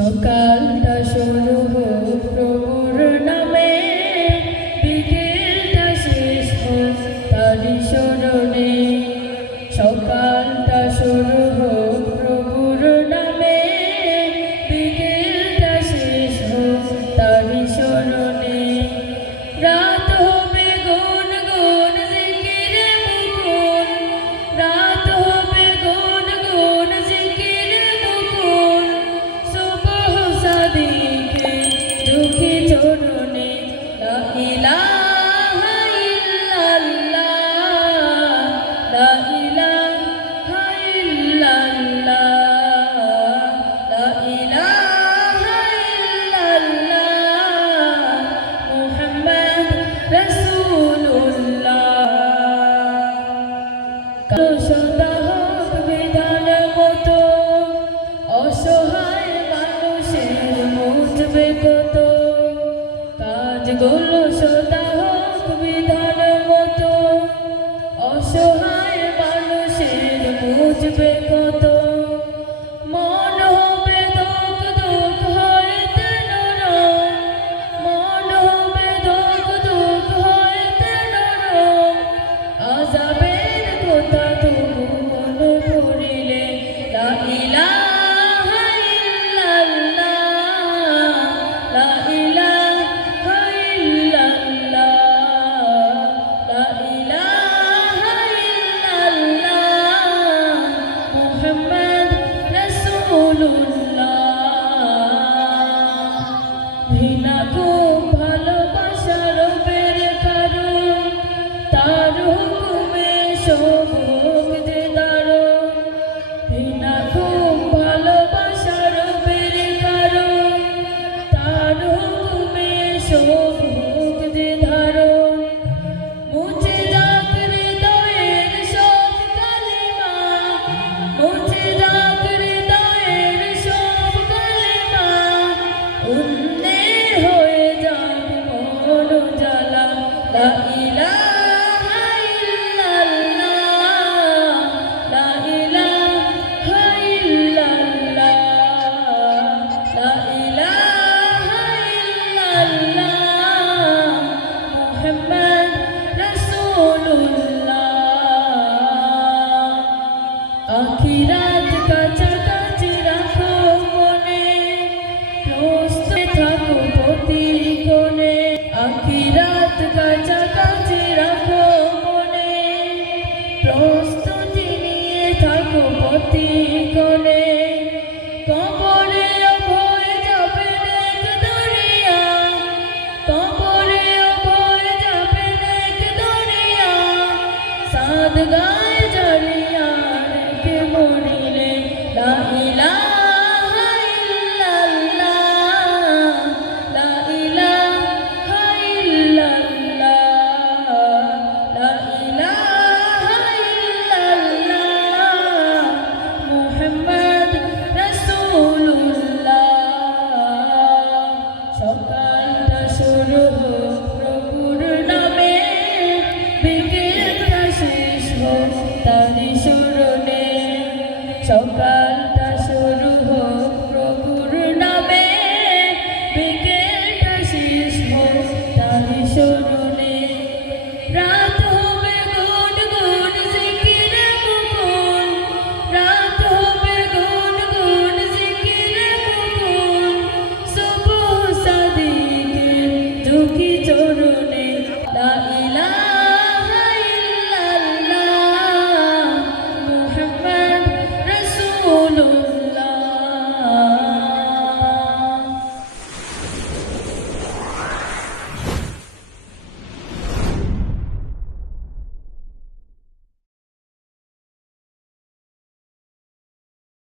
সকালটা শুরু হোক প্রভুর নামে, বিকেলটা শেষ হোক তারি স্মরণে। সকালটা শুরু হোক প্রভুর নামে, বিকেলটা শেষ হোক তারি স্মরণে। রাত হবে গুন গুন জিকিরে মুকুল, রাত হবে গুন গুন জিকিরে মুকুল। সুবহ সাদিকে দুঃখী চরণে, লা ইলাহা ইল্লাল্লাহ, লা ইলাহা ইল্লাল্লাহ, লা ইলাহা ইল্লাল্লাহ, মুহাম্মদ রাসূলুল্লাহ। সদা হোক বিধান মতো, অসহায় মানুষের মুঠবে কত। কাজগুলো সদা হোক বিধান মতো, অসহায় মানুষের মুঠবে কত। মন হবে দুঃখ দুঃখ হইতে নরম, মন হবে দুঃখ দুঃখ হইতে নরম। আযাবের কথা তবু মনে পড়িলে, লা ইলাহা ইল্লাল্লাহ, লা ইলাহা ইল্লাল্লাহ, লা ইলাহা ইল্লাল্লাহ, মুহাম্মদ রাসূলুল্লাহ। ঘৃণা খুব ভালোবাসার রবের কারণ, তার হুকুমে সব হোক যে দারুণ। ঘৃণা খুব ভালোবাসার রবের কারণ, তার হুকুমে সব হোক যে দারুণ। মুছে যাক হৃদয়ের সব কালিমা, মুছে যাক হৃদয়ের সব কালিমা। উন্নের হয়ে যাক মন জ্বালা, লা ইলাহা ইল্লাল্লাহ, লা ইলাহা ইল্লাল্লাহ, লা ইলাহা ইল্লাল্লাহ, মুহাম্মদ রাসূলুল্লাহ। আখিরাত কাছাকাছি রাখো মনে, প্রস্তুত থাকো প্রতি